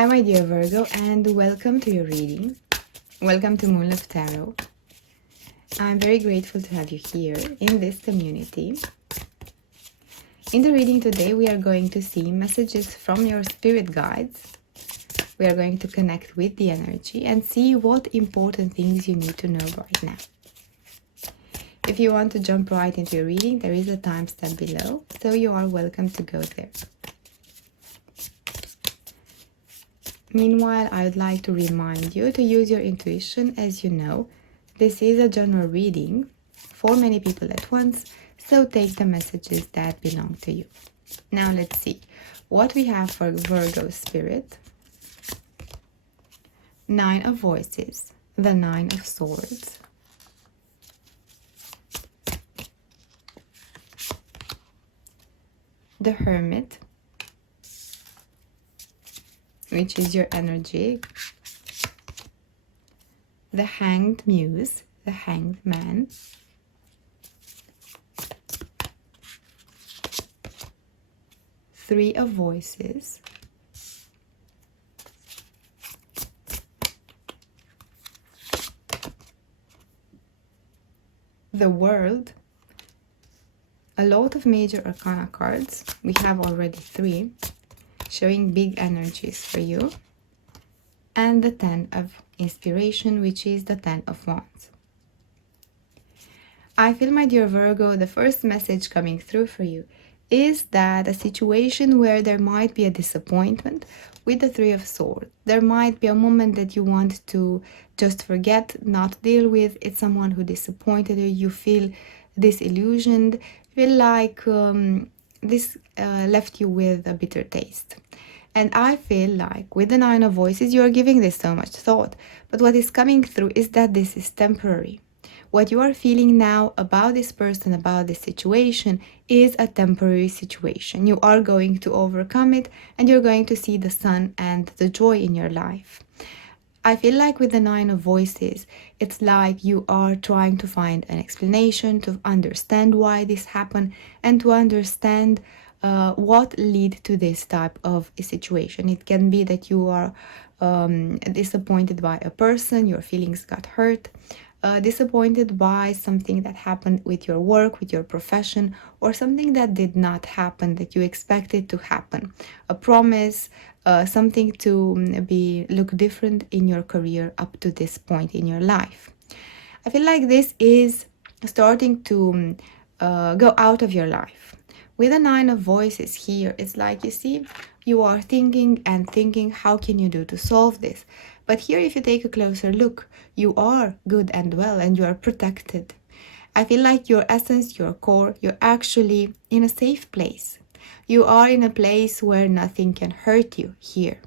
Hi, my dear Virgo, and welcome to your reading. Welcome to Moon Love Tarot. I'm very grateful to have you here in this community. In the reading today, we are going to see messages from your spirit guides. We are going to connect with the energy and see what important things you need to know right now. If you want to jump right into your reading, there is a timestamp below, so you are welcome to go there. Meanwhile, I would like to remind you to use your intuition. As you know, this is a general reading for many people at once, so take the messages that belong to you. Now let's see what we have for Virgo spirit. Nine of Voices, the Nine of Swords, the Hermit, which is your energy, the Hanged Muse, the Hanged Man, Three of Voices, the World, a lot of major arcana cards. We have already 3, showing big energies for you, and the 10 of Inspiration, which is the 10 of Wands. I feel, my dear Virgo, the first message coming through for you is that a situation where there might be a disappointment with the 3 of Swords. There might be a moment that you want to just forget, not deal with. It's someone who disappointed you. You feel disillusioned, feel like this left you with a bitter taste. And I feel like with the Nine of Voices, you are giving this so much thought. But what is coming through is that this is temporary. What you are feeling now about this person, about this situation, is a temporary situation. You are going to overcome it, and you're going to see the sun and the joy in your life. I feel like with the Nine of Voices, it's like you are trying to find an explanation, to understand why this happened, and to understand what lead to this type of a situation. It can be that you are disappointed by a person, your feelings got hurt, disappointed by something that happened with your work, with your profession, or something that did not happen that you expected to happen. A promise, something to look different in your career up to this point in your life. I feel like this is starting to go out of your life. With the Nine of Voices here, it's like, you see, you are thinking and thinking, how can you do to solve this? But here, if you take a closer look, you are good and well, and you are protected. I feel like your essence, your core, you're actually in a safe place. You are in a place where nothing can hurt you here.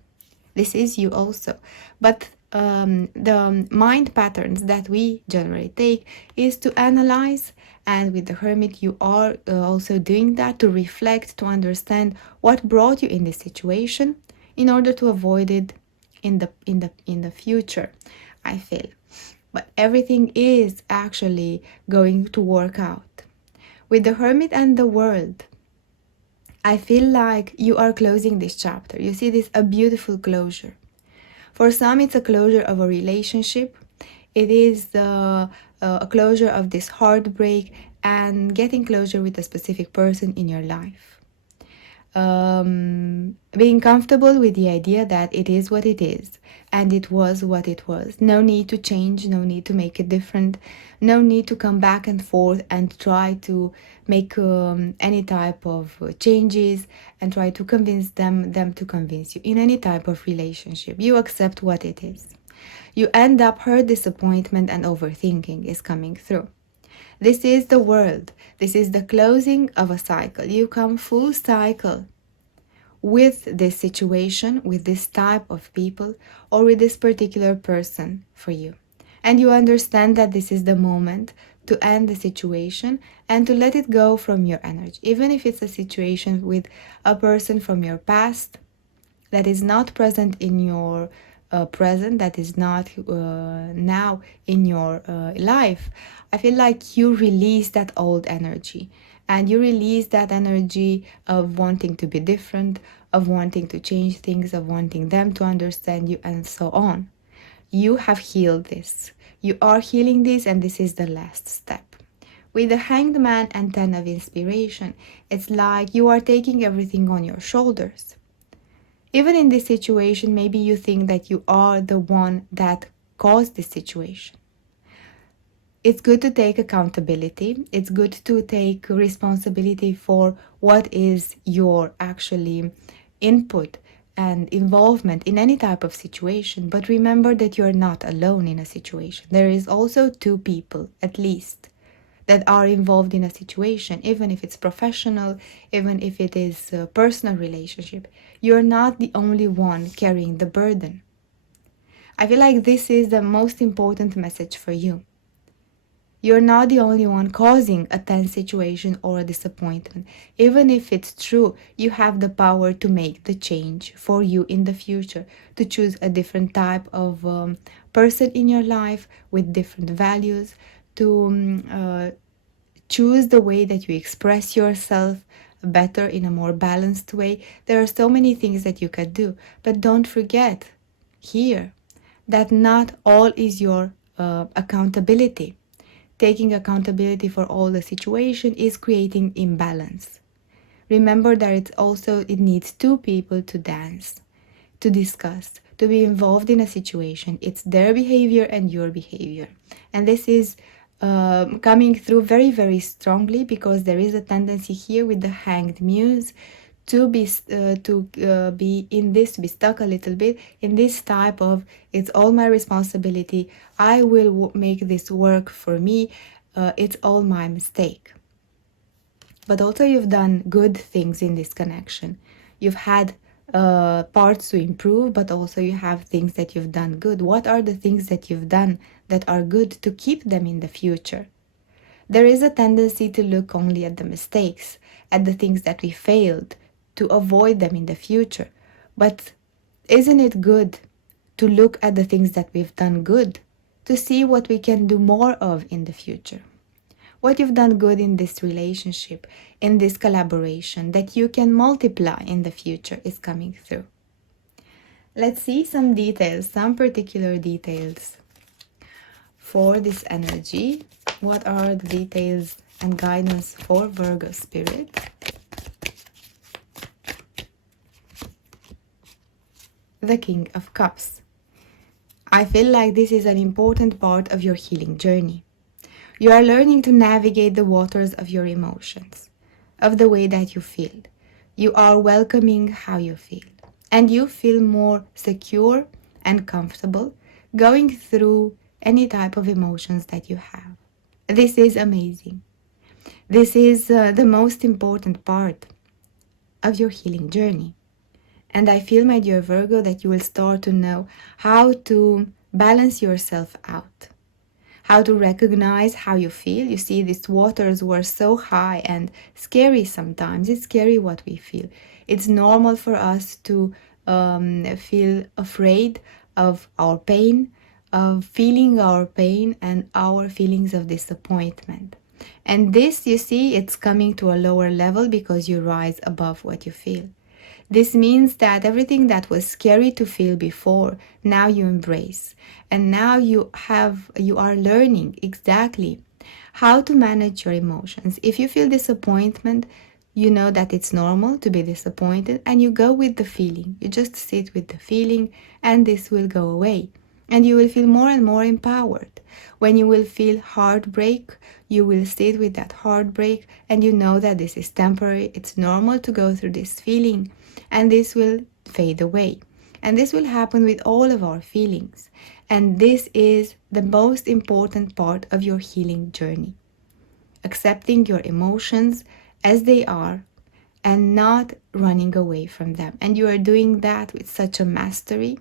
This is you also. But the mind patterns that we generally take is to analyze, and with the Hermit you are also doing that, to reflect, to understand what brought you in this situation in order to avoid it in the future, I feel. But everything is actually going to work out. With the Hermit and the World, I feel like you are closing this chapter. You see this, a beautiful closure. For some, it's a closure of a relationship. It is a closure of this heartbreak and getting closure with a specific person in your life. Being comfortable with the idea that it is what it is, and it was what it was. No need to change, no need to make it different, no need to come back and forth and try to make any type of changes and try to convince them to convince you in any type of relationship. You accept what it is. You end up hurt, disappointment, and overthinking is coming through. This is the World. This is the closing of a cycle. You come full cycle with this situation, with this type of people, or with this particular person for you. And you understand that this is the moment to end the situation and to let it go from your energy. Even if it's a situation with a person from your past that is not present in your present, that is not now in your life, I feel like you release that old energy and you release that energy of wanting to be different, of wanting to change things, of wanting them to understand you, and so on. You have healed this. You are healing this, and this is the last step. With the Hanged Man and Ten of Inspiration, it's like you are taking everything on your shoulders. Even in this situation, maybe you think that you are the one that caused this situation. It's good to take accountability. It's good to take responsibility for what is your actually input and involvement in any type of situation. But remember that you're not alone in a situation. There is also two people, at least, that are involved in a situation, even if it's professional, even if it is a personal relationship. You're not the only one carrying the burden. I feel like this is the most important message for you. You're not the only one causing a tense situation or a disappointment. Even if it's true, you have the power to make the change for you in the future, to choose a different type of person in your life with different values, to choose the way that you express yourself better in a more balanced way. There are so many things that you could do, but don't forget here that not all is your accountability. Taking accountability for all the situation is creating imbalance. Remember that it needs two people to dance, to discuss, to be involved in a situation. It's their behavior and your behavior. And this is coming through very, very strongly, because there is a tendency here with the Hanged Muse to be in this, to be stuck a little bit in this type of, it's all my responsibility, I will make this work for me, it's all my mistake. But also you've done good things in this connection. You've had parts to improve, but also you have things that you've done good. What are the things that you've done that are good to keep them in the future? There is a tendency to look only at the mistakes, at the things that we failed, to avoid them in the future. But isn't it good to look at the things that we've done good, to see what we can do more of in the future? What you've done good in this relationship, in this collaboration, that you can multiply in the future is coming through. Let's see some details, some particular details for this energy. What are the details and guidance for Virgo spirit? The King of Cups. I feel like this is an important part of your healing journey. You are learning to navigate the waters of your emotions, of the way that you feel. You are welcoming how you feel, and you feel more secure and comfortable going through any type of emotions that you have. This is amazing. This is the most important part of your healing journey. And I feel, my dear Virgo, that you will start to know how to balance yourself out, how to recognize how you feel. You see, these waters were so high and scary sometimes. It's scary what we feel. It's normal for us to feel afraid of our pain, of feeling our pain and our feelings of disappointment. And this, you see, it's coming to a lower level because you rise above what you feel. This means that everything that was scary to feel before, now you embrace. And now you are learning exactly how to manage your emotions. If you feel disappointment, you know that it's normal to be disappointed, and you go with the feeling. You just sit with the feeling, and this will go away. And you will feel more and more empowered. When you will feel heartbreak, you will sit with that heartbreak, and you know that this is temporary. It's normal to go through this feeling, and this will fade away. And this will happen with all of our feelings. And this is the most important part of your healing journey. Accepting your emotions as they are and not running away from them. And you are doing that with such a mastery.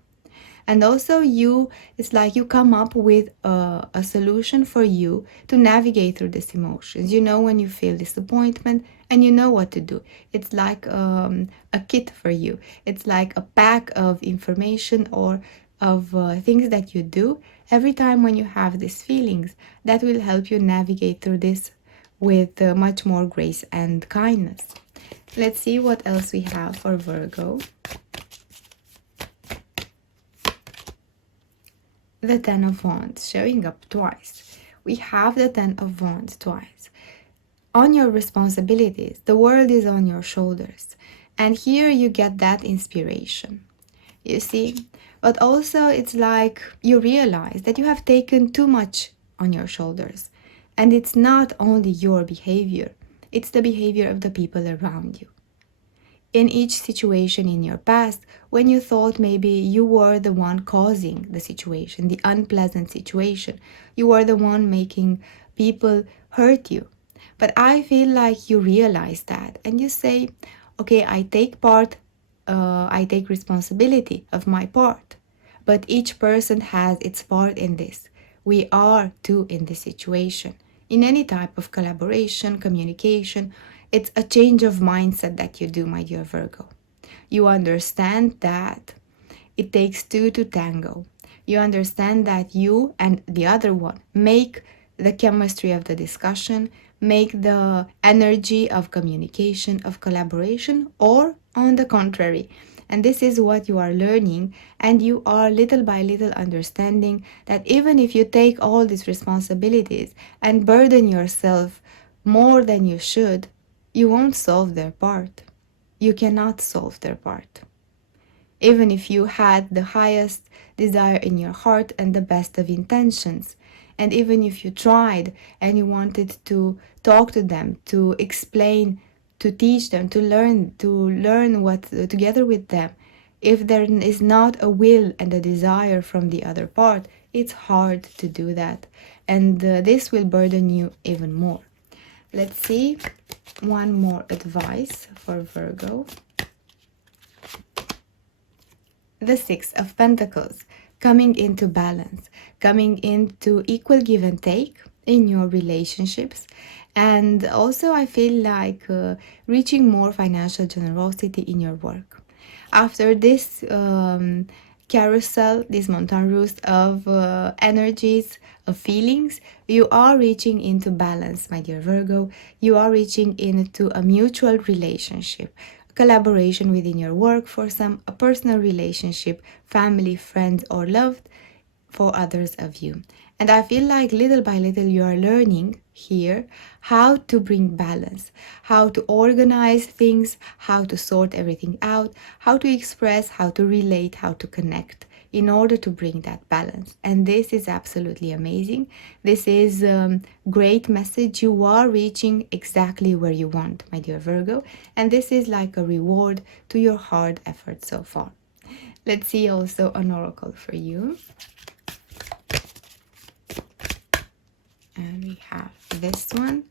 And also it's like you come up with a solution for you to navigate through these emotions. You know when you feel disappointment, and you know what to do. It's like a kit for you. It's like a pack of information or of things that you do every time when you have these feelings that will help you navigate through this with much more grace and kindness. Let's see what else we have for Virgo. The Ten of Wands showing up twice. We have the Ten of Wands twice. On your responsibilities, the world is on your shoulders. And here you get that inspiration. You see? But also it's like you realize that you have taken too much on your shoulders. And it's not only your behavior, it's the behavior of the people around you. In each situation in your past, when you thought maybe you were the one causing the situation, the unpleasant situation, you were the one making people hurt you. But I feel like you realize that and you say, okay, I take responsibility of my part. But each person has its part in this. We are two in this situation. In any type of collaboration, communication, it's a change of mindset that you do, my dear Virgo. You understand that it takes two to tango. You understand that you and the other one make the chemistry of the discussion, make the energy of communication, of collaboration, or on the contrary. And this is what you are learning, and you are little by little understanding that even if you take all these responsibilities and burden yourself more than you should, you won't solve their part. You cannot solve their part. Even if you had the highest desire in your heart and the best of intentions, and even if you tried and you wanted to talk to them, to explain, to teach them, to learn what together with them, if there is not a will and a desire from the other part, it's hard to do that. And this will burden you even more. Let's see one more advice for Virgo. The Six of Pentacles, coming into balance, coming into equal give and take in your relationships. And also I feel like reaching more financial generosity in your work. After this carousel, this montagne russe of energies, of feelings, you are reaching into balance, my dear Virgo. You are reaching into a mutual relationship, collaboration within your work for some, a personal relationship, family, friends, or love for others of you. And I feel like little by little you are learning here how to bring balance, how to organize things, how to sort everything out, how to express, how to relate, how to connect in order to bring that balance. And this is absolutely amazing. This is great message. You are reaching exactly where you want, my dear Virgo. And this is like a reward to your hard effort so far. Let's see also an oracle for you. And we have this one,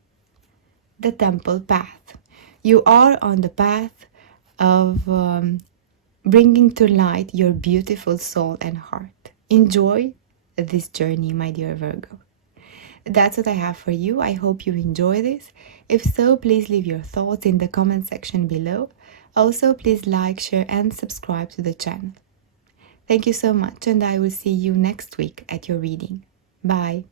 the Temple Path. You are on the path of bringing to light your beautiful soul and heart. Enjoy this journey, my dear Virgo. That's what I have for you. I hope you enjoy this. If so, please leave your thoughts in the comment section below. Also, please like, share, and subscribe to the channel. Thank you so much, and I will see you next week at your reading. Bye.